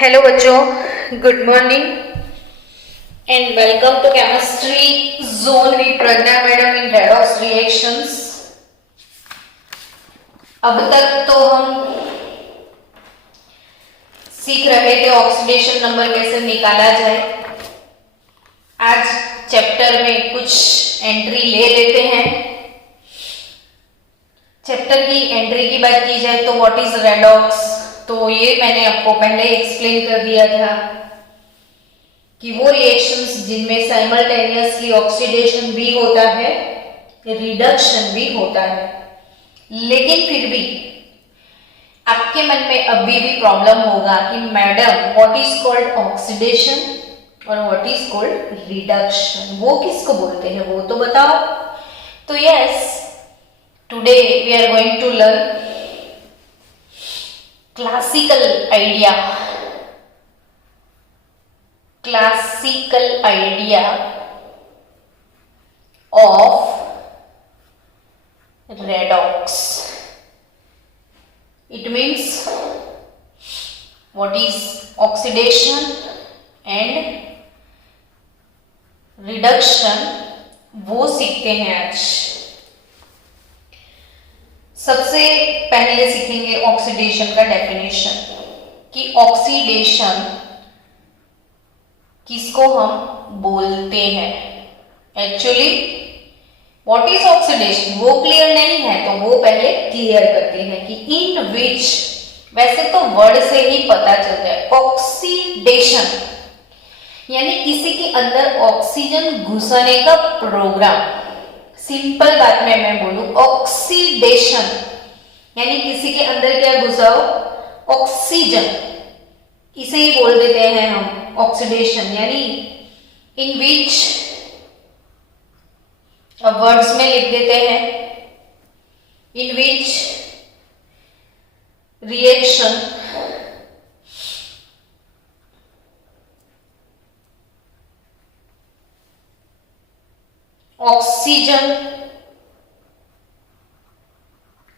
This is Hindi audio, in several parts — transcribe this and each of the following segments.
हेलो बच्चों, good morning and welcome to chemistry zone with Pragya madam in redox reactions. अब तक तो हम सीख रहे थे ऑक्सीडेशन नंबर कैसे निकाला जाए। आज चैप्टर में कुछ एंट्री ले लेते हैं। चैप्टर की एंट्री की बात की जाए तो व्हाट इज रेडॉक्स, तो ये मैंने आपको पहले एक्सप्लेन कर दिया था कि वो रिएक्शंस जिनमें साइमल्टेनियसली ऑक्सीडेशन भी होता है, रिडक्शन भी होता है, लेकिन फिर भी आपके मन में अभी भी प्रॉब्लम होगा कि madam what is called oxidation और व्हाट इज कॉल्ड रिडक्शन, वो किसको बोलते हैं वो तो बताओ। तो yes, today we are going to learn classical idea of redox. It means what is oxidation and reduction, वो सीखते हैं आज। सबसे पहले सीखेंगे ऑक्सीडेशन का डेफिनेशन कि ऑक्सीडेशन किसको हम बोलते हैं। एक्चुअली व्हाट इज ऑक्सीडेशन वो क्लियर नहीं है, तो वो पहले क्लियर करते हैं कि इन विच, वैसे तो वर्ड से ही पता चल जाए। ऑक्सीडेशन यानी किसी के अंदर ऑक्सीजन घुसाने का प्रोग्राम। सिंपल बात में मैं बोलूं, ऑक्सीडेशन यानी किसी के अंदर क्या घुसाओ, ऑक्सीजन, इसे ही बोल देते हैं हम ऑक्सीडेशन। यानी इन विच अब वर्ड्स में लिख देते हैं, इन विच रिएक्शन ऑक्सीजन,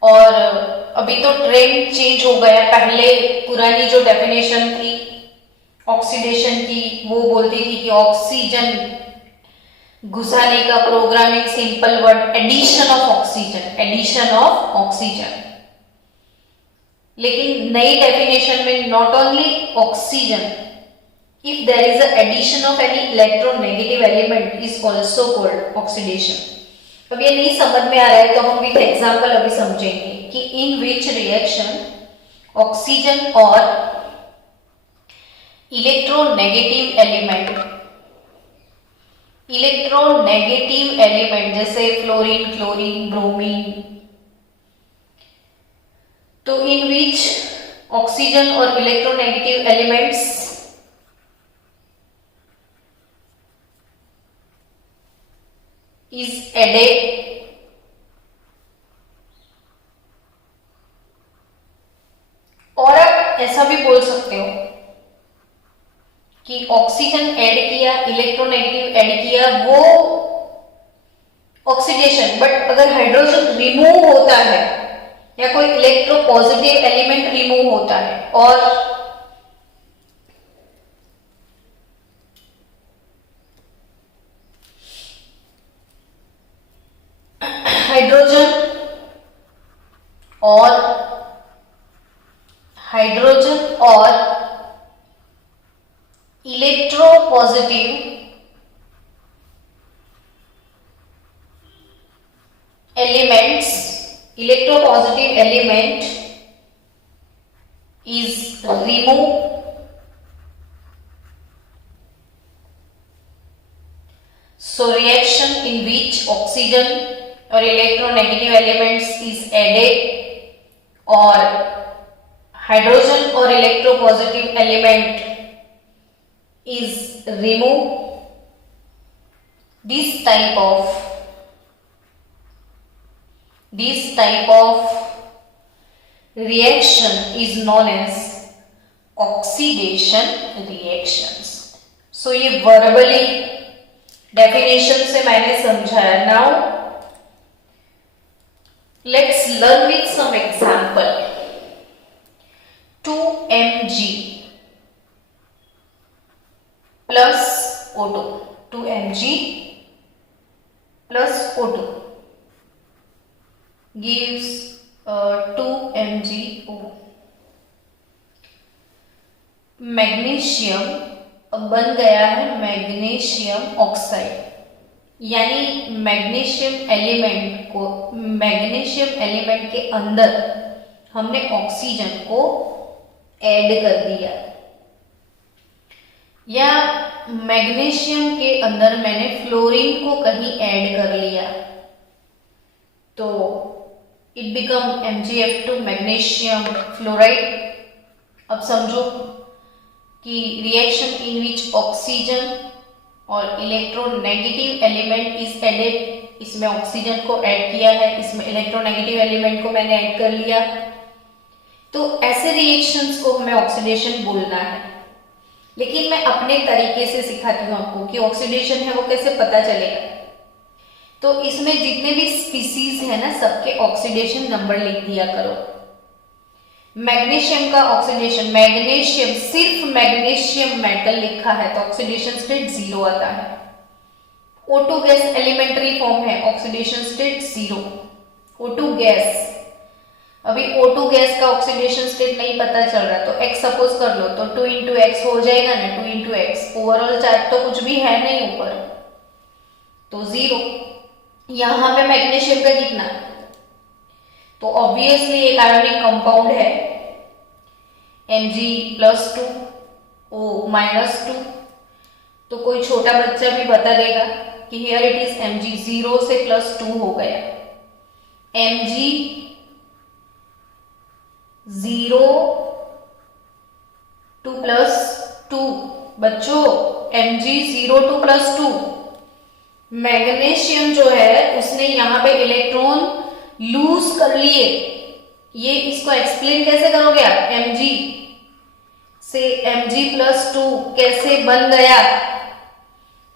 और अभी तो ट्रेंड चेंज हो गया, पहले पुरानी जो डेफिनेशन थी ऑक्सीडेशन की वो बोलती थी कि ऑक्सीजन घुसाने का programming, simple word addition of oxygen, addition of oxygen. लेकिन नई डेफिनेशन में not only oxygen, if there is a addition of any electronegative element is also called oxidation। अब ये नहीं समझ में आ रहा है तो हम विथ एग्जांपल अभी समझेंगे कि इन विच रिएक्शन ऑक्सीजन और इलेक्ट्रोनेगेटिव एलिमेंट जैसे फ्लोरीन, क्लोरीन, ब्रोमीन, तो इन विच ऑक्सीजन और इलेक्ट्रोनेगेटिव एलिमेंट्स is added, और आप ऐसा भी बोल सकते हो कि ऑक्सीजन ऐड किया, इलेक्ट्रोनेगेटिव ऐड किया, वो ऑक्सीडेशन। बट अगर हाइड्रोजन रिमूव होता है या कोई इलेक्ट्रो पॉजिटिव एलिमेंट रिमूव होता है और हाइड्रोजन और electropositive element is remove, so reaction in which oxygen or electronegative elements is added or hydrogen or electropositive element is removed, this type of reaction is known as oxidation reactions। so ये verbally डेफिनेशन से मैंने समझाया। Now let's learn with some example. 2 mg O2, 2 Mg plus O2 gives 2 MgO. Magnesium अब बन गया है मैग्नीशियम ऑक्साइड, यानी मैग्नीशियम एलिमेंट के अंदर हमने ऑक्सीजन को ऐड कर दिया, या मैग्नीशियम के अंदर मैंने फ्लोरीन को कहीं ऐड कर लिया, तो it become MgF2 magnesium fluoride. अब समझो कि रिएक्शन इन विच ऑक्सीजन और इलेक्ट्रोनेगेटिव एलिमेंट इज एडेड, इसमें ऑक्सीजन को ऐड किया है, इसमें इलेक्ट्रोनेगेटिव एलिमेंट को मैंने ऐड कर लिया, तो ऐसे रिएक्शंस को हमें ऑक्सीडेशन बोलना है। लेकिन मैं अपने तरीके से सिखाती हूँ आपको कि ऑक्सीडेशन है वो कैसे पता चलेगा। तो इसमें जितने भी स्पीसीज है ना, सबके ऑक्सीडेशन नंबर लिख दिया करो। मैग्नीशियम का ऑक्सीडेशन, मैग्नीशियम, सिर्फ मैग्नीशियम मेटल लिखा है तो ऑक्सीडेशन स्टेट 0 आता है। O2 गैस एलिमेंट्री फॉर्म है, ऑक्सीडेशन स्टेट 0। O2 गैस, अभी O2 गैस का ऑक्सीडेशन स्टेट नहीं पता चल रहा, तो X सपोज कर लो, तो 2 into X हो जाएगा ना, 2 into X। ओवरऑल चार्ज तो कुछ भी है नहीं ऊपर, तो 0। यहां पे मैग्नीशियम का कितना, तो ऑब्वियसली एक आयोनिक कंपाउंड है Mg+2 O-2, तो कोई छोटा बच्चा भी बता देगा कि हियर इट इज Mg, 0 से +2 हो गया, Mg 0 to +2, बच्चों Mg 0 to +2। मैग्नीशियम जो है उसने यहां पे इलेक्ट्रॉन लूज कर लिए, ये इसको एक्सप्लेन कैसे करोगे आप, Mg से Mg+2 कैसे बन गया,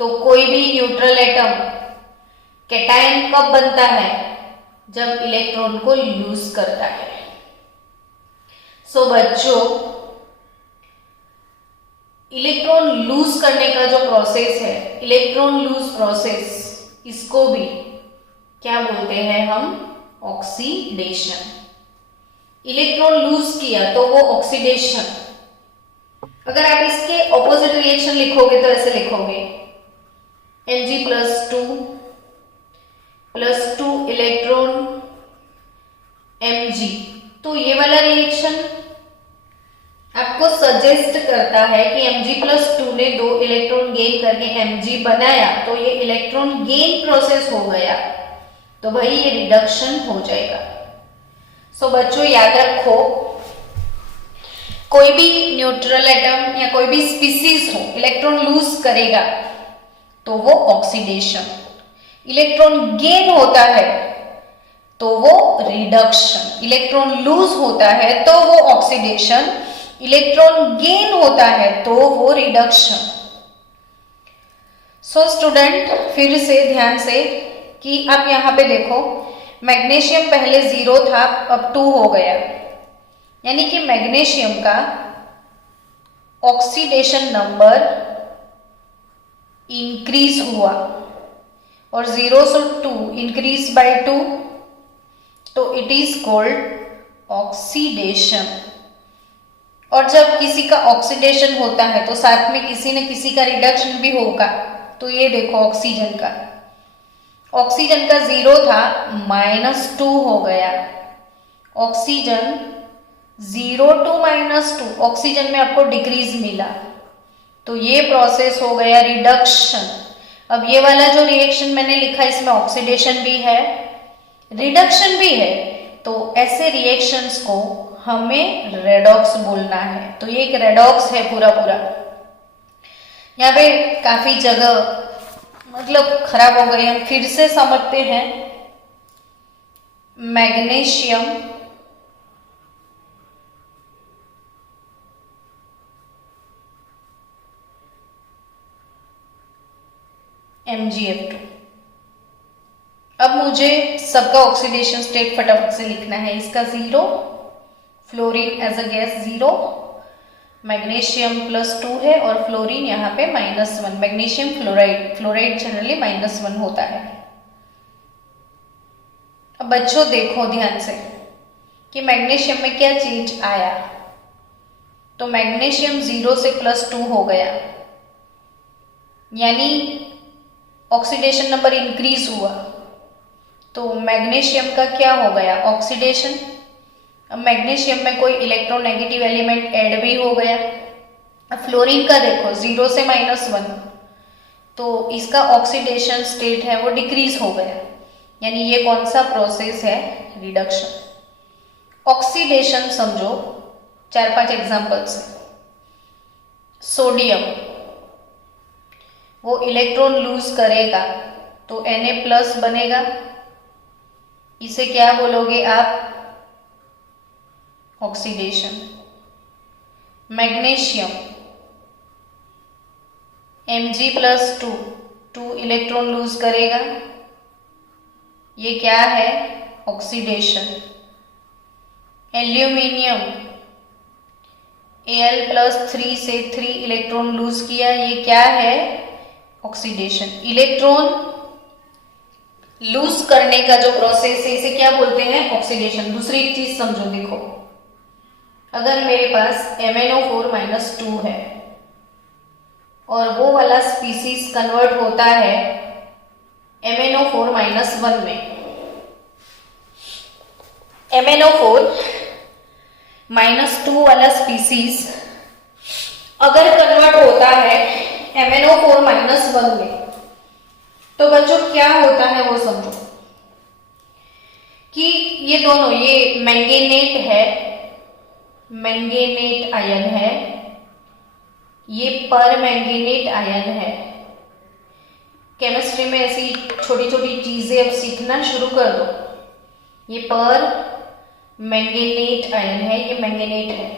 तो कोई भी न्यूट्रल एटम कैटायन कब बनता है, जब इलेक्ट्रॉन को लूज करता है। सो बच्चों, इलेक्ट्रॉन लूज करने का जो प्रोसेस है, इलेक्ट्रॉन लूज प्रोसेस, इसको भी क्या बोलते हैं हम, ऑक्सीडेशन। इलेक्ट्रॉन लूज किया तो वो ऑक्सीडेशन। अगर आप इसके ऑपोजिट रिएक्शन लिखोगे तो ऐसे लिखोगे, Mg+2 इलेक्ट्रॉन Mg, तो ये वाला रिएक्शन आपको सजेस्ट करता है कि Mg+2 ने 2 इलेक्ट्रॉन गेन करके Mg बनाया, तो ये इलेक्ट्रॉन गेन प्रोसेस हो गया, तो भाई ये रिडक्शन हो जाएगा। सो बच्चों याद रखो, कोई भी न्यूट्रल एटम या कोई भी स्पीसीज हो, इलेक्ट्रॉन लूज करेगा तो वो ऑक्सीडेशन, इलेक्ट्रॉन गेन होता है तो वो रिडक्शन। इलेक्ट्रॉन लूज होता है तो वो ऑक्सीडेशन, इलेक्ट्रॉन गेन होता है तो वो रिडक्शन। सो स्टूडेंट, फिर से ध्यान से कि आप यहां पे देखो, मैग्नीशियम पहले 0 था, अब 2 हो गया, यानी कि मैग्नीशियम का ऑक्सीडेशन नंबर इंक्रीज हुआ, और 0 से 2 इंक्रीज बाय 2, तो इट इज कॉल्ड ऑक्सीडेशन। और जब किसी का ऑक्सीडेशन होता है तो साथ में किसी न किसी का रिडक्शन भी होगा, तो ये देखो ऑक्सीजन का 0 था, -2 हो गया। ऑक्सीजन 0 to -2, ऑक्सीजन में आपको डिक्रीज मिला, तो ये प्रोसेस हो गया रिडक्शन। अब ये वाला जो रिएक्शन मैंने लिखा, इसमें ऑक्सीडेशन भी है, रिडक्शन भी है, तो ऐसे रिएक्शंस को हमें रेडॉक्स बोलना है। तो ये एक रेडॉक्स है पूरा पूरा। यहाँ पे काफी जगह मतलब खराब हो गई, हम फिर से समझते हैं। Magnesium MgF2। अब मुझे सबका ऑक्सीडेशन स्टेट फटाफट से लिखना है। इसका 0, fluorine as a gas 0, magnesium +2 है और फ्लोरीन यहाँ पे -1। मैग्नीशियम फ्लोराइड, फ्लोराइड जनरली -1 होता है। अब बच्चों देखो ध्यान से कि मैग्नीशियम में क्या चेंज आया। तो मैग्नीशियम 0 से +2 हो गया, यानी ऑक्सीडेशन नंबर इंक्रीज हुआ। तो मैग्नीशियम का क्या हो गया, ऑक्सीडेशन। अब मैग्नीशियम में कोई इलेक्ट्रोनेगेटिव एलिमेंट ऐड भी हो गया। अब फ्लोरीन का देखो 0 से -1, तो इसका ऑक्सीडेशन स्टेट है वो डिक्रीज हो गया, यानी ये कौन सा प्रोसेस है, रिडक्शन। ऑक्सीडेशन समझो 4-5 एग्जांपल्स। सोडियम वो इलेक्ट्रॉन लूज करेगा तो Na+ बनेगा, इसे क्या बोलोगे आप, oxidation. Magnesium Mg+2, 2 electron lose करेगा, ये क्या है, ऑक्सीडेशन। एल्यूमिनियम Al+3 से 3 इलेक्ट्रॉन लूज किया, ये क्या है, ऑक्सीडेशन। इलेक्ट्रॉन लूज करने का जो प्रोसेस है इसे क्या बोलते हैं, ऑक्सीडेशन। दूसरी एक चीज समझो, देखो अगर मेरे पास MnO4 - 2 है और वो वाला स्पीसीज कन्वर्ट होता है MnO4 - 1 में, MnO4 - 2 वाला स्पीसीज अगर कन्वर्ट होता है MnO4 - 1 में, तो बच्चों क्या होता है वो समझो कि ये दोनों, ये मैंगेनेट है, मैंगेनेट आयन है, ये परमैंगेनेट आयन है। केमिस्ट्री में ऐसी छोटी छोटी चीजें अब सीखना शुरू कर दो। ये पर मैंगेनेट आयन है, ये मैंगेनेट है।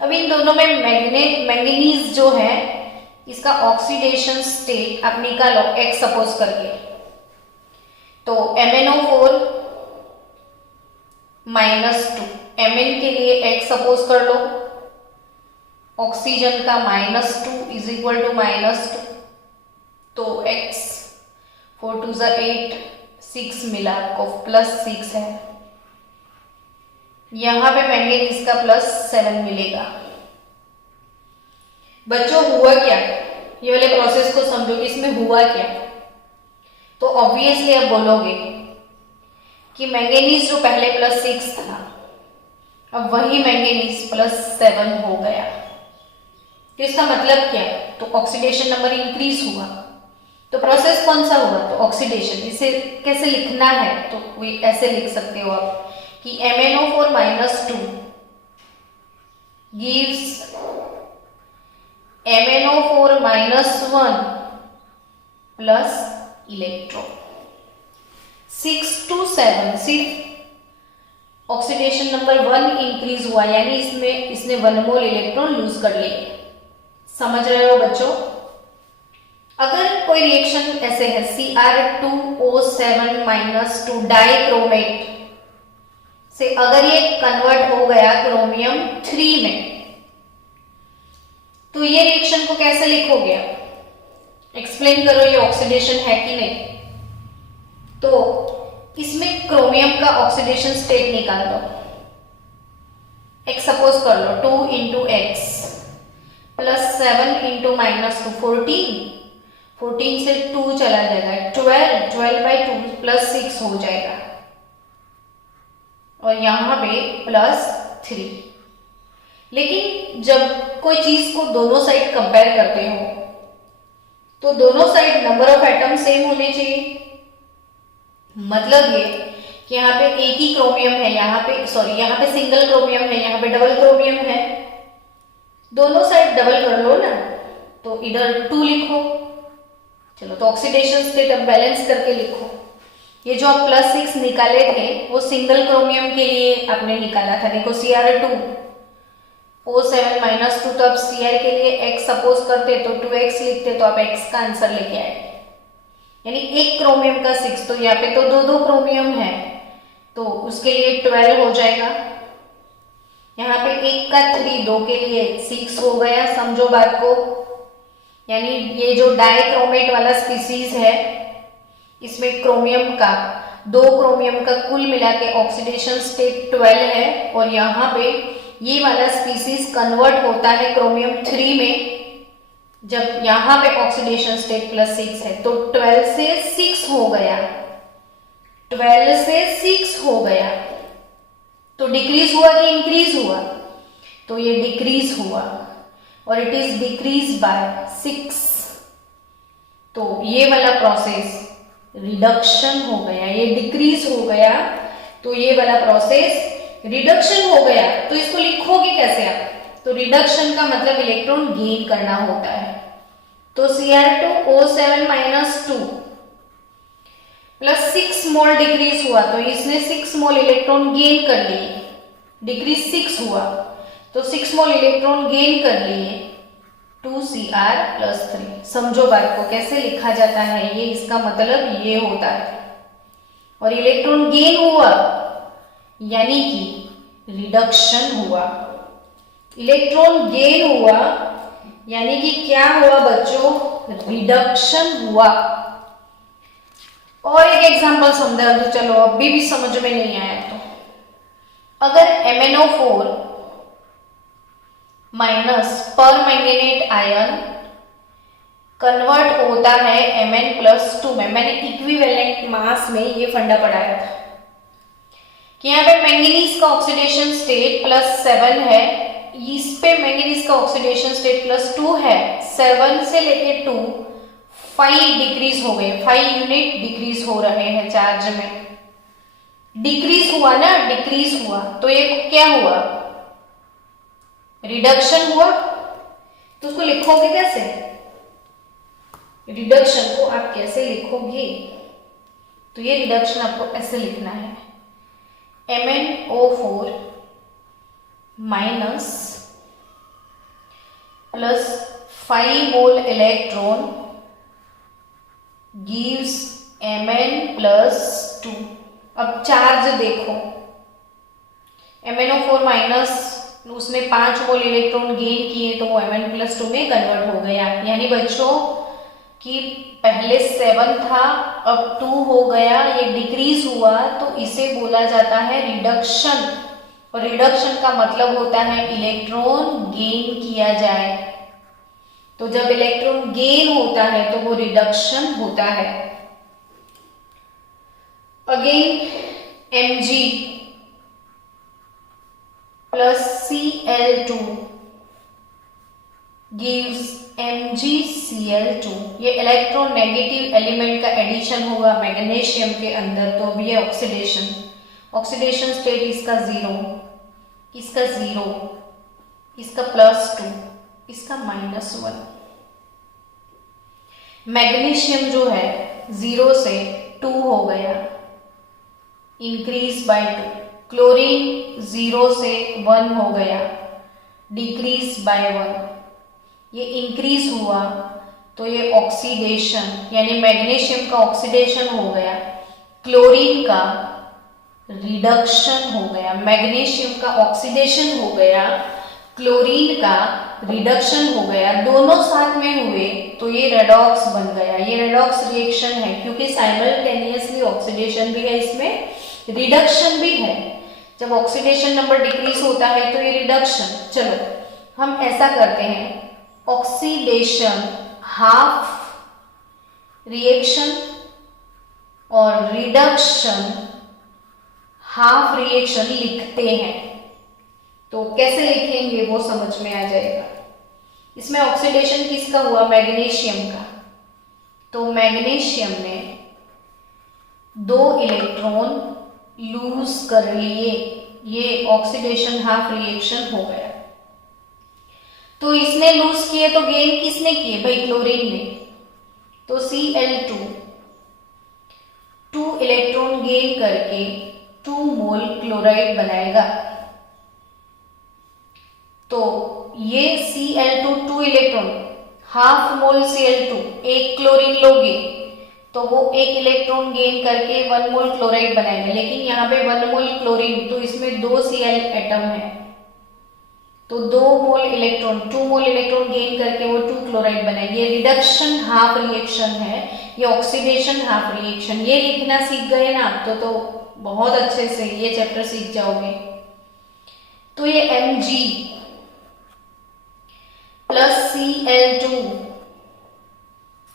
अब इन दोनों में मैंगनीज जो है इसका ऑक्सीडेशन स्टेट आप निकालो X सपोज करके, तो MnO4 -2, Mn के लिए X सपोज कर लो, ऑक्सीजन का -2 इज इक्वल टू -2, तो X 4 2 8, 6 मिला को +6 है। यहां पे मैंगनीज का +7 मिलेगा। बच्चों हुआ क्या, ये वाले प्रोसेस को समझो कि इसमें हुआ क्या। तो ऑब्वियसली आप बोलोगे कि मैंगनीज जो पहले +6 था अब वही मैंगनीज +7 हो गया, तो इसका मतलब क्या, तो ऑक्सीडेशन नंबर इंक्रीज हुआ। तो प्रोसेस कौन सा हुआ, तो ऑक्सीडेशन। इसे कैसे लिखना है, तो ऐसे लिख सकते हो आप कि MnO4 - 2 gives MnO4 - 1 plus electron. 6 to 7 सिर्फ ऑक्सीडेशन नंबर 1 इंक्रीज हुआ, यानी इसने 1 मोल इलेक्ट्रॉन लूज कर लिए। समझ रहे हो बच्चों। अगर कोई रिएक्शन ऐसे है Cr2O7 - 2 डाइक्रोमेट से अगर ये कन्वर्ट हो गया क्रोमियम 3 में, तो ये रिएक्शन को कैसे लिखोगे आप, एक्सप्लेन करो, ये ऑक्सीडेशन है कि नहीं। तो इसमें क्रोमियम का ऑक्सीडेशन स्टेट निकाल दो। X सपोज कर लो 2 × X +7 × -2 14, 14 से 2 चला जाएगा 12, 12/2 +6 हो जाएगा, और यहां पे +3। लेकिन जब कोई चीज को दोनों साइड कंपेयर करते हो तो दोनों side number of atom same होने चाहिए। मतलब ये कि यहाँ पे एक ही क्रोमियम है, यहाँ पे सिंगल क्रोमियम है, यहाँ पे डबल क्रोमियम है, दोनों साइड डबल कर लो ना, तो इधर 2 लिखो। चलो, तो ऑक्सीडेशन स्टेट अब बैलेंस करके लिखो। ये जो आप +6 निकाले थे वो सिंगल क्रोमियम के लिए आपने निकाला था। देखो Cr2O7 - 2, तो अब Cr के लिए X सपोज करते तो 2X लिखते, तो आप X का आंसर लेके आए, यानी एक क्रोमियम का 6, तो यहाँ पे तो 2 क्रोमियम है, तो उसके लिए 12 हो जाएगा। यहाँ पे 1 का 3 2 के लिए 6 हो गया, समझो बात को। यानी ये जो डाइक्रोमेट वाला स्पीसीज है इसमें क्रोमियम का 2 क्रोमियम का कुल मिला के ऑक्सीडेशन स्टेट 12 है, और यहाँ पे ये वाला स्पीसीज कन्वर्ट होता है क्रोमियम 3 में जब यहाँ पे ऑक्सीडेशन स्टेट +6 है। तो 12 से 6 हो गया, 12 से 6 हो गया, तो डिक्रीज हुआ कि इंक्रीज हुआ? तो ये डिक्रीज हुआ, और इट इज डिक्रीज बाय 6। तो ये वाला प्रोसेस रिडक्शन हो गया, ये डिक्रीज हो गया, तो ये वाला प्रोसेस रिडक्शन हो गया। तो इसको लिखोगे कैसे आप? तो रिडक्शन का मतलब इलेक्ट्रॉन गेन करना होता है। तो Cr2O7 - 2 +6 मोल डिक्रीज हुआ, तो इसने 6 मोल इलेक्ट्रॉन गेन कर लिए, डिक्रीज 6 हुआ, तो 6 मोल इलेक्ट्रॉन गेन कर लिए, 2Cr+3। समझो बात को, कैसे लिखा जाता है ये, इसका मतलब ये होता है। और इलेक्ट्रॉन गेन हुआ यानी कि रिडक्शन हुआ, इलेक्ट्रॉन गेन हुआ यानी कि क्या हुआ बच्चों? रिडक्शन हुआ। और एक एग्जांपल समझा दो, चलो अभी भी समझ में नहीं आया तो, अगर MnO4 माइनस पर मैंगनेट आयन कन्वर्ट होता है Mn+2 में, मैंने इक्विवेलेंट मास में ये फंडा पढ़ाया था कि यहाँ पे मैंगनीज का ऑक्सीडेशन स्टेट +7 है, इस पे मैंगनीज का ऑक्सीडेशन स्टेट +2 है, 7 से लेके 2 5 डिक्रीज हो गए, 5 यूनिट डिक्रीज हो रहे हैं चार्ज में। डिक्रीज हुआ ना, डिक्रीज हुआ, तो ये क्या हुआ? रिडक्शन हुआ। तो उसको लिखोगे कैसे? रिडक्शन को आप कैसे लिखोगे? तो ये रिडक्शन आपको ऐसे लिखना है, MnO4 माइनस +5 मोल इलेक्ट्रॉन गिव्स Mn+2। अब चार्ज देखो, MnO4 माइनस, उसने 5 मोल इलेक्ट्रॉन गेन किए तो वो Mn+2 में कन्वर्ट हो गया। यानी बच्चों कि पहले 7 था, अब 2 हो गया, ये डिक्रीज हुआ, तो इसे बोला जाता है रिडक्शन। और रिडक्शन का मतलब होता है इलेक्ट्रॉन गेन किया जाए। तो जब इलेक्ट्रॉन गेन होता है तो वो रिडक्शन होता है। Again Mg + Cl2 gives MgCl2। ये इलेक्ट्रॉन नेगेटिव एलिमेंट का एडिशन होगा मैग्नीशियम के अंदर, तो भी है ऑक्सीडेशन। ऑक्सीडेशन स्टेट इसका 0, इसका 0, इसका +2, इसका -1। मैग्नीशियम जो है 0 से 2 हो गया, इंक्रीज बाय 2। क्लोरीन 0 से 1 हो गया, डिक्रीज बाय 1। ये इंक्रीज हुआ तो ये ऑक्सीडेशन, यानी मैग्नीशियम का ऑक्सीडेशन हो गया, क्लोरीन का रिडक्शन हो गया। मैग्नीशियम का ऑक्सीडेशन हो गया, क्लोरीन का रिडक्शन हो गया, दोनों साथ में हुए तो ये रेडॉक्स बन गया। ये रेडॉक्स रिएक्शन है क्योंकि साइमल्टेनियसली ऑक्सीडेशन भी है, इसमें रिडक्शन भी है। जब ऑक्सीडेशन नंबर डिक्रीज होता है तो ये रिडक्शन। चलो हम ऐसा करते हैं, ऑक्सीडेशन हाफ रिएक्शन और रिडक्शन हाफ रिएक्शन लिखते हैं। तो कैसे लिखेंगे वो समझ में आ जाएगा। इसमें ऑक्सीडेशन किसका हुआ? मैग्नीशियम का। तो मैग्नीशियम ने 2 इलेक्ट्रॉन लूज कर लिए, ये ऑक्सीडेशन हाफ रिएक्शन हो गया। तो इसने लूज किए तो गेन किसने किए भाई? क्लोरीन ने। तो Cl2 2 इलेक्ट्रॉन गेन करके 2 मोल क्लोराइड बनाएगा। तो ये Cl2 2 electron, half mole Cl2, 1 chlorine लोगे तो वो 1 इलेक्ट्रॉन गेन करके 1 मोल क्लोराइड बनाएगा। लेकिन यहाँ पे 1 मोल क्लोरीन, तो इसमें 2 Cl एटम है, तो 2 मोल इलेक्ट्रॉन गेन करके वो 2 क्लोराइड बनाएगी। ये रिडक्शन हाफ रिएक्शन है, ये ऑक्सीडेशन हाफ रिएक्शन। ये लिखना सीख गए ना तो बहुत अच्छे से ये चैप्टर सीख जाओगे। तो ये Mg प्लस Cl2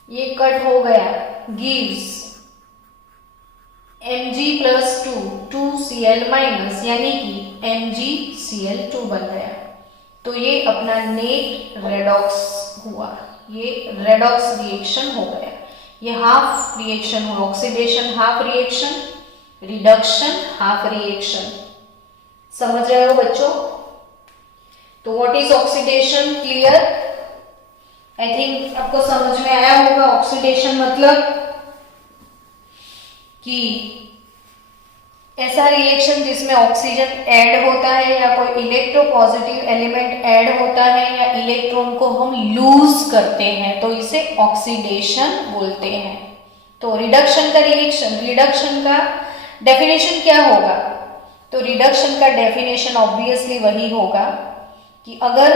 ये कट हो गया, gives Mg plus 2Cl minus, यानी कि MgCl2 बन गया। तो ये अपना नेट रेडॉक्स हुआ, ये रेडॉक्स रिएक्शन हो गया। ये हाफ रिएक्शन हुआ, oxidation half reaction, reduction half reaction. समझ रहे हो बच्चों? तो what is oxidation? Clear? I think आपको समझ में आया होगा। ऑक्सीडेशन मतलब कि ऐसा रिएक्शन जिसमें ऑक्सीजन ऐड होता है या कोई इलेक्ट्रोपॉजिटिव एलिमेंट ऐड होता है या इलेक्ट्रॉन को हम लूज करते हैं, तो इसे ऑक्सीडेशन बोलते हैं। तो रिडक्शन का रिएक्शन, रिडक्शन का डेफिनेशन क्या होगा? तो रिडक्शन का डेफिनेशन ऑब्वियसली वही होगा कि अगर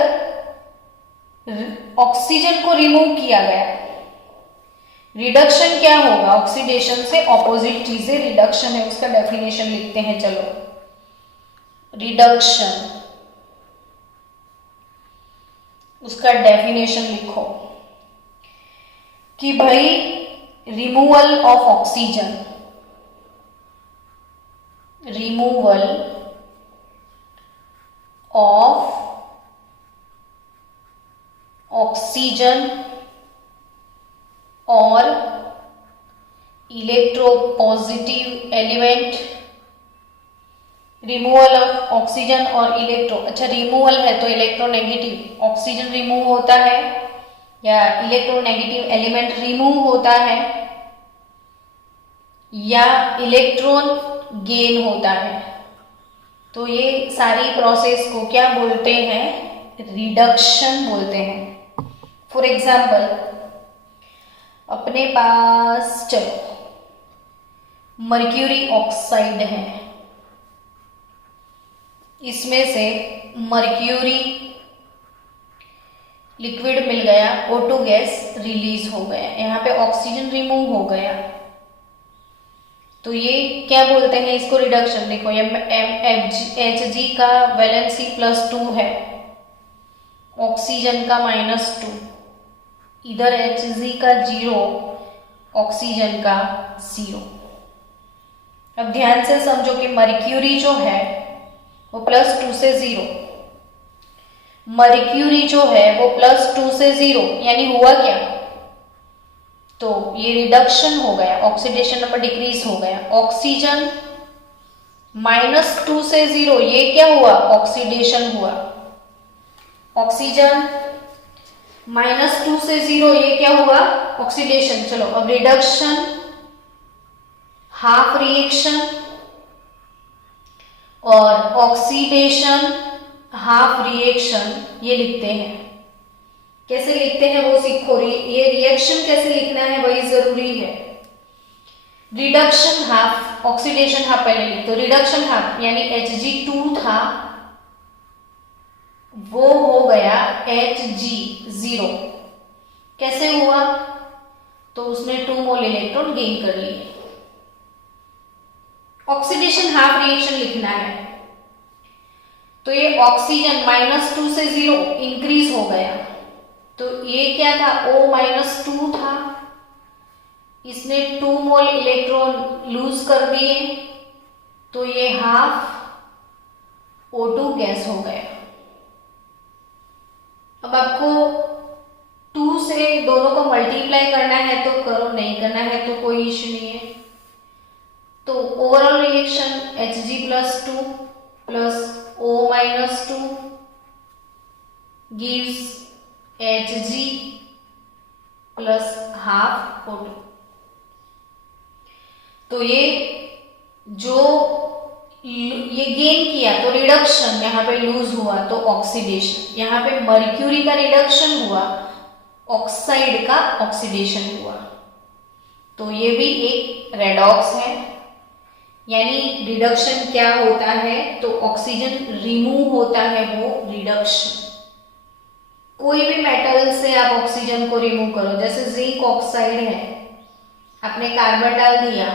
ऑक्सीजन को रिमूव किया गया, रिडक्शन क्या होगा? ऑक्सीडेशन से ऑपोजिट चीजें रिडक्शन है, उसका डेफिनेशन लिखते हैं। चलो, रिडक्शन, उसका डेफिनेशन लिखो कि भाई removal of oxygen, removal of oxygen और electropositive element, removal of oxygen और अच्छा रिमूवल है तो इलेक्ट्रोनेगेटिव, ऑक्सीजन रिमूव होता है या इलेक्ट्रोनेगेटिव एलिमेंट रिमूव होता है या इलेक्ट्रॉन गेन होता है। तो ये सारी प्रोसेस को क्या बोलते हैं? रिडक्शन बोलते हैं। फॉर एग्जाम्पल, अपने पास चलो मर्क्यूरी ऑक्साइड है, इसमें से मर्क्यूरी लिक्विड मिल गया, O2 गैस रिलीज हो गया, यहाँ पे ऑक्सीजन रिमूव हो गया, तो ये क्या बोलते हैं? इसको रिडक्शन। देखो ये Hg का वैलेंसी +2 है, ऑक्सीजन का -2, इधर Hg का 0, ऑक्सीजन का 0। अब ध्यान से समझो कि मर्क्यूरी जो है वो +2 से 0, मर्क्यूरी जो है वो +2 से 0, यानी हुआ क्या? तो ये रिडक्शन हो गया, ऑक्सीडेशन नंबर डिक्रीज हो गया। ऑक्सीजन -2 से 0, ये क्या हुआ? ऑक्सीडेशन हुआ। ऑक्सीजन -2 से 0, ये क्या हुआ? ऑक्सीडेशन। चलो अब रिडक्शन हाफ रिएक्शन और ऑक्सीडेशन हाफ रिएक्शन ये लिखते हैं। कैसे लिखते हैं वो सीखो। ये रिएक्शन कैसे लिखना है वही जरूरी है। रिडक्शन हाफ, ऑक्सीडेशन हाफ पहले लिख दो। रिडक्शन हाफ यानी Hg2 था वो हो गया Hg0। कैसे हुआ? तो उसने 2 मोल इलेक्ट्रॉन गेन कर लिए। ऑक्सीडेशन हाफ रिएक्शन लिखना है तो ये ऑक्सीजन -2 से 0 इंक्रीज हो गया, तो ये क्या था? O-2 था, इसने 2 मोल इलेक्ट्रॉन लूज कर दिए, तो ये हाफ O2 गैस हो गया। अब आपको 2 से दोनों को मल्टीप्लाई करना है तो करो, नहीं करना है तो कोई इश्यू नहीं है। तो overall reaction Hg+2 plus O-2 gives Hg plus half O2। तो ये जो ये गेन किया तो रिडक्शन, यहाँ पे लूज हुआ तो ऑक्सीडेशन, यहाँ पे मर्क्यूरी का रिडक्शन हुआ, ऑक्साइड का ऑक्सीडेशन हुआ। तो ये भी एक रेडॉक्स है। यानी रिडक्शन क्या होता है, तो ऑक्सीजन रिमूव होता है, वो रिडक्शन। कोई भी मेटल से आप ऑक्सीजन को रिमूव करो, जैसे जिंक ऑक्साइड है, आपने कार्बन डाल दिया,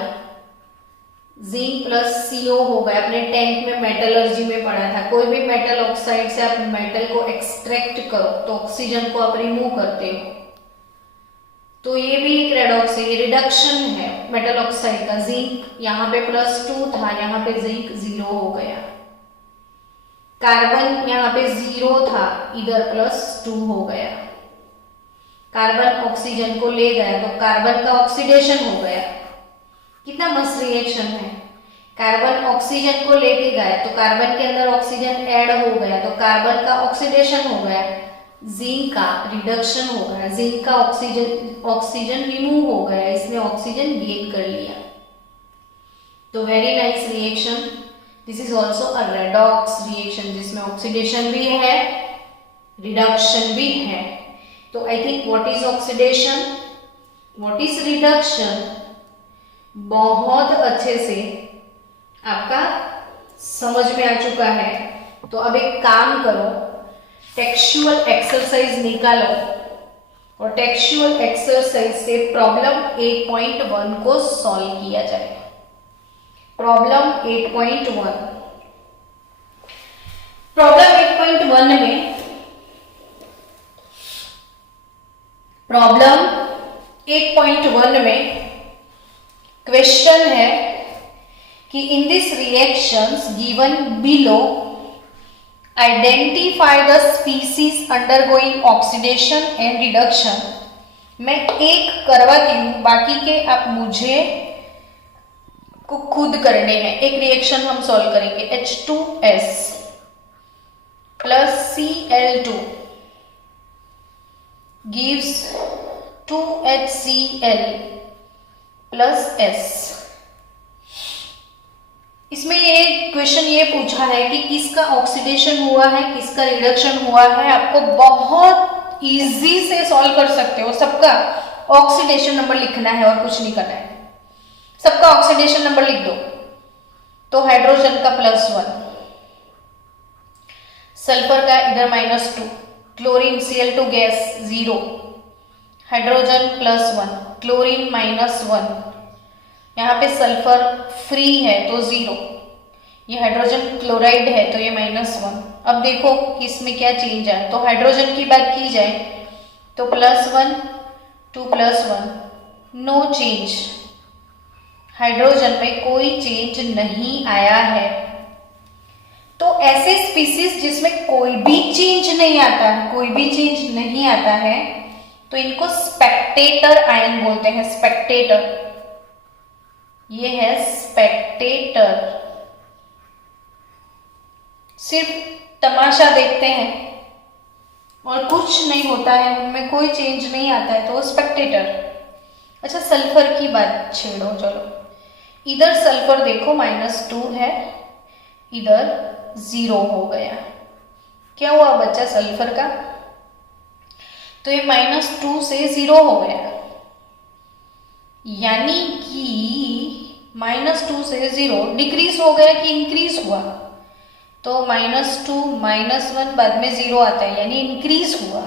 जिंक प्लस CO हो गया, अपने 10th में मेटलर्जी में पढ़ा था। कोई भी मेटल ऑक्साइड से आप मेटल को एक्सट्रैक्ट करो तो ऑक्सीजन को आप रिमूव करते हो, तो ये भी एक रेडॉक्स है, ये रिडक्शन है मेटल ऑक्साइड का। जिंक यहाँ पे +2 था, यहाँ पे जिंक 0 हो गया। कार्बन यहाँ पे 0 था, इधर +2 हो गया। कार्बन ऑक्सीजन को ले गया तो कार्बन का ऑक्सीडेशन हो गया। कितना मस्त रिएक्शन है। कार्बन ऑक्सीजन को लेके गया तो कार्बन के अंदर ऑक्सीजन ऐड हो गया तो कार्बन का ऑक्सीडेशन हो गया, जिंक का रिडक्शन हो गया, जिंक का ऑक्सीजन रिमूव हो गया, इसने ऑक्सीजन गेन कर लिया। तो very nice reaction. This is also a redox reaction, जिसमें ऑक्सीडेशन भी है, रिडक्शन भी है। तो I think what is oxidation, what is reduction, बहुत अच्छे से आपका समझ में आ चुका है। तो अब एक काम करो, टेक्सचुअल एक्सरसाइज निकालो और टेक्सचुअल एक्सरसाइज से प्रॉब्लम 8.1 को सॉल्व किया जाए। प्रॉब्लम 8.1, प्रॉब्लम 8.1 में, प्रॉब्लम 8.1 में क्वेश्चन है कि in this reactions given below identify the species undergoing oxidation and reduction. मैं एक करवाती हूं, बाकी के आप मुझे को खुद करने हैं। एक रिएक्शन हम सॉल्व करेंगे, H2S plus Cl2 gives 2HCl plus S। इसमें ये क्वेश्चन ये पूछा है कि किसका ऑक्सीडेशन हुआ है, किसका रिडक्शन हुआ है। आपको बहुत इजी से सॉल्व कर सकते हो। सबका ऑक्सीडेशन नंबर लिखना है और कुछ नहीं करना है। सबका ऑक्सीडेशन नंबर लिख दो। तो हाइड्रोजन का +1, सल्फर का इधर -2, chlorine Cl2 gas 0, hydrogen +1, chlorine -1, यहाँ पे सल्फर फ्री है तो 0, ये हाइड्रोजन क्लोराइड है तो ये -1। अब देखो कि इसमें क्या चेंज है। तो हाइड्रोजन की बात की जाए तो +1 2 +1 नो चेंज, हाइड्रोजन में कोई चेंज नहीं आया है। तो ऐसे स्पीसीज जिसमें कोई भी चेंज नहीं आता है, कोई भी चेंज नहीं आता है, तो इनको स्पेक्टेटर आयन बोलते हैं। स्पेक्टेटर, ये है स्पेक्टेटर, सिर्फ तमाशा देखते हैं और कुछ नहीं होता है, उनमें कोई चेंज नहीं आता है, तो वो स्पेक्टेटर। अच्छा, सल्फर की बात छेड़ो, चलो। इधर सल्फर देखो -2 है, इधर 0 हो गया। क्या हुआ बच्चा सल्फर का, तो ये -2 से 0 हो गया, यानी कि -2 से 0 डिक्रीज हो गया कि इंक्रीज हुआ। तो -2 -1 बाद में 0 आता है, यानी इंक्रीज हुआ।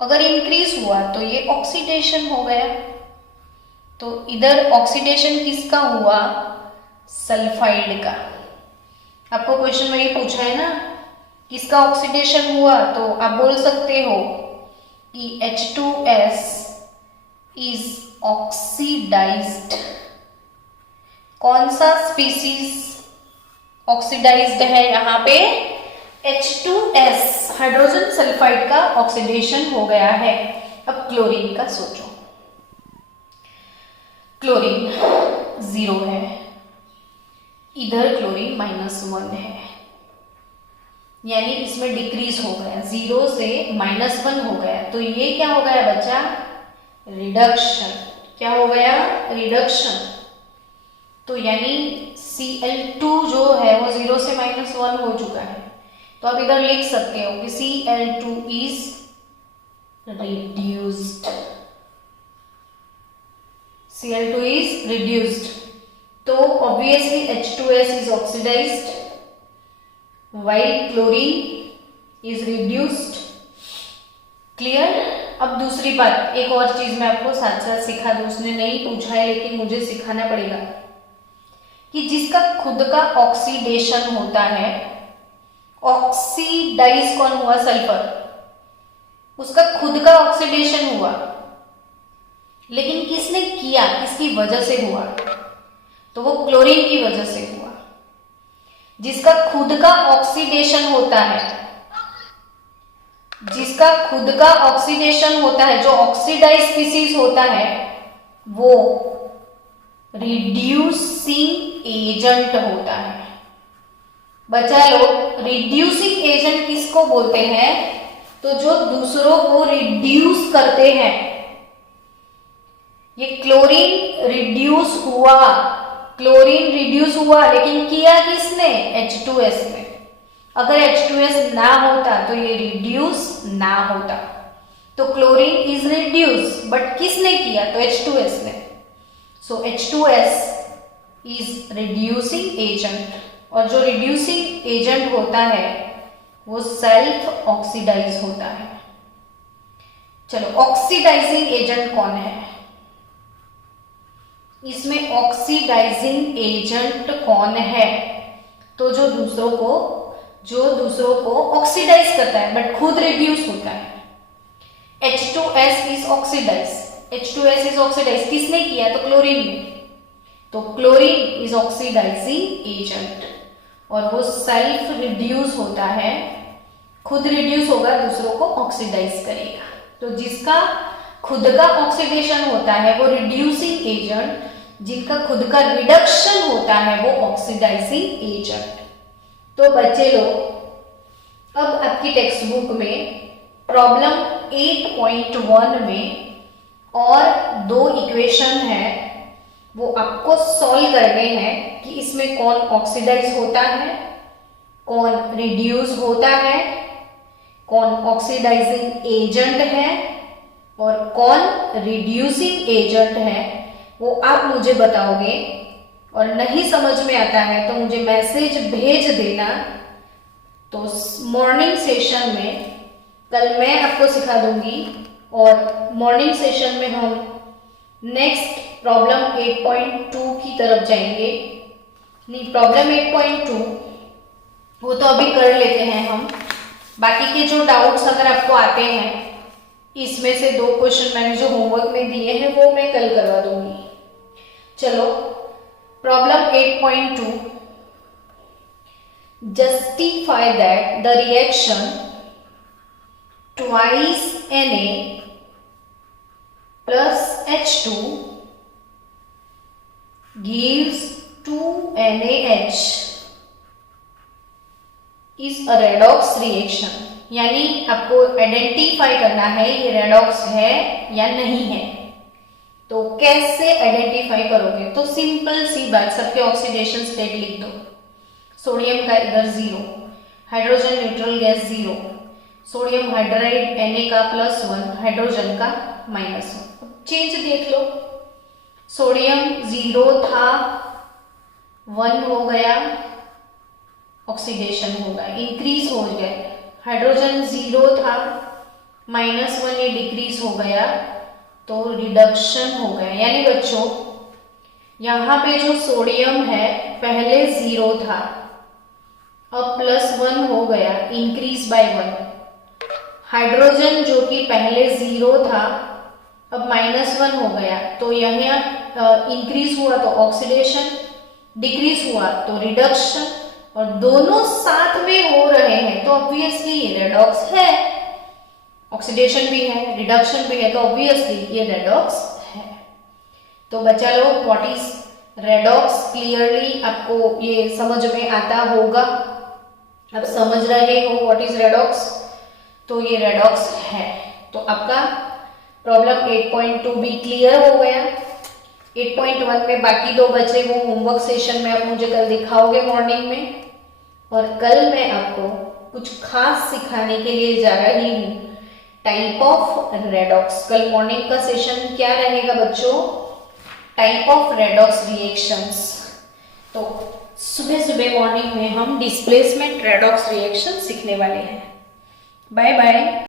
अगर इंक्रीज हुआ तो ये ऑक्सीडेशन हो गया। तो इधर ऑक्सीडेशन किसका हुआ, सल्फाइड का। आपको क्वेश्चन में ये पूछा है ना किसका ऑक्सीडेशन हुआ, तो आप बोल सकते हो कि H2S इज ऑक्सीडाइज्ड। कौन सा स्पीसीज ऑक्सीडाइज्ड है, यहाँ पे H2S हाइड्रोजन सल्फाइड का ऑक्सीडेशन हो गया है। अब क्लोरीन का सोचो, क्लोरीन 0 है, इधर क्लोरीन -1 है, यानी इसमें डिक्रीज हो गया, 0 से -1 हो गया। तो ये क्या हो गया बच्चा, रिडक्शन। क्या हो गया, रिडक्शन। तो यानी Cl2 जो है वो 0 से -1 हो चुका है। तो आप इधर लिख सकते हो कि Cl2 is reduced, Cl2 is reduced. तो obviously H2S is oxidised while chlorine is reduced. Clear? अब दूसरी बात, एक और चीज मैं आपको साथ साथ सिखा दूं, उसने नहीं पूछा है लेकिन मुझे सिखाना पड़ेगा कि जिसका खुद का ऑक्सीडेशन होता है, ऑक्सीडाइज कौन हुआ? सल्फर, उसका खुद का ऑक्सीडेशन हुआ, लेकिन किसने किया, किसकी वजह से हुआ? तो वो क्लोरीन की वजह से हुआ। जिसका खुद का ऑक्सीडेशन होता है, जिसका खुद का ऑक्सीडेशन होता है, जो ऑक्सीडाइज स्पीसीज होता है, वो रिड्यूसिंग एजेंट होता है। बच्चा लोग, रिड्यूसिंग एजेंट किसको बोलते हैं? तो जो दूसरों को रिड्यूस करते हैं। ये क्लोरीन रिड्यूस हुआ, क्लोरीन रिड्यूस हुआ, लेकिन किया किसने? H2S ने। अगर H2S ना होता तो ये रिड्यूस ना होता। तो क्लोरीन इज रिड्यूस, बट किसने किया? तो H2S ने। सो H2S इज रिड्यूसिंग एजेंट, और जो रिड्यूसिंग एजेंट होता है वो सेल्फ ऑक्सीडाइज होता है। चलो, ऑक्सीडाइजिंग एजेंट कौन है? इसमें ऑक्सीडाइजिंग एजेंट कौन है? तो जो दूसरों को ऑक्सीडाइज करता है बट खुद रिड्यूस होता है। H2S is oxidise, H2S is oxidise, किसने किया? तो क्लोरीन ने। तो क्लोरीन इज ऑक्सीडाइजिंग एजेंट, और वो सेल्फ रिड्यूस होता है, खुद रिड्यूस होगा, दूसरों को ऑक्सीडाइज करेगा। तो जिसका खुद का ऑक्सीडेशन होता है वो रिड्यूसिंग एजेंट, जिनका खुद का रिडक्शन होता है वो ऑक्सीडाइजिंग एजेंट। तो बच्चे लोग, अब आपकी टेक्स्ट बुक में प्रॉब्लम 8.1 में और 2 इक्वेशन है, वो आपको सॉल्व करने हैं कि इसमें कौन ऑक्सीडाइज होता है, कौन रिड्यूस होता है, कौन ऑक्सीडाइजिंग एजेंट है और कौन रिड्यूसिंग एजेंट है, वो आप मुझे बताओगे। और नहीं समझ में आता है तो मुझे मैसेज भेज देना। तो मॉर्निंग सेशन में कल मैं आपको सिखा दूंगी, और मॉर्निंग सेशन में हम नेक्स्ट प्रॉब्लम 8.2 की तरफ जाएंगे। नहीं, प्रॉब्लम 8.2 वो तो अभी कर लेते हैं हम। बाकी के जो डाउट्स अगर आपको आते हैं, इसमें से 2 क्वेश्चन मैंने जो होमवर्क में दिए हैं वो मैं कल करवा दूंगी। चलो, problem 8.2, justify that the reaction twice Na plus H2 gives 2 NaH is a redox reaction। यानी आपको आइडेंटिफाई करना है ये रेडॉक्स है या नहीं है। तो कैसे आइडेंटिफाई करोगे? तो सिंपल सी बात, सबके ऑक्सीडेशन स्टेट लिख दो। सोडियम का इधर 0, hydrogen neutral gas 0, sodium hydride Na का +1, हाइड्रोजन का -1। चेंज देख लो, सोडियम 0 था, 1 हो गया, ऑक्सीडेशन होगा, इंक्रीज हो गया। हाइड्रोजन 0 था, -1, ये डिक्रीज हो गया, तो रिडक्शन हो गया। यानी बच्चों, यहां पे जो सोडियम है पहले 0 था, अब +1 हो गया, इंक्रीज बाय 1। हाइड्रोजन जो कि पहले 0 था अब -1 हो गया, तो यहाँ इंक्रीज हुआ तो ऑक्सीडेशन, डिक्रीज हुआ तो रिडक्शन, और दोनों साथ में हो रहे हैं तो ऑब्वियसली ये रेडॉक्स है। ऑक्सीडेशन भी है, रिडक्शन भी है, तो ऑब्वियसली ये रेडॉक्स है। तो बच्चा लोग, व्हाट इज रेडॉक्स क्लियरली आपको ये समझ में आता होगा। अब समझ रहे हो व्हाट इज रेडॉक्स, तो ये रेडॉक्स है। तो आपका प्रॉब्लम 8.2 भी क्लियर हो गया। 8.1 में बाकी 2 बचे, वो होमवर्क सेशन में आप मुझे कल दिखाओगे मॉर्निंग में, और कल मैं आपको कुछ खास सिखाने के लिए जा रही हूँ, टाइप ऑफ रेडॉक्स। कल मॉर्निंग का सेशन क्या रहेगा बच्चों? Type of redox reactions. तो सुबह सुबह मॉर्निंग में हम डिस्प्लेसमेंट रेडॉक्स रिएक्शन सीखने वाले हैं। Bye bye.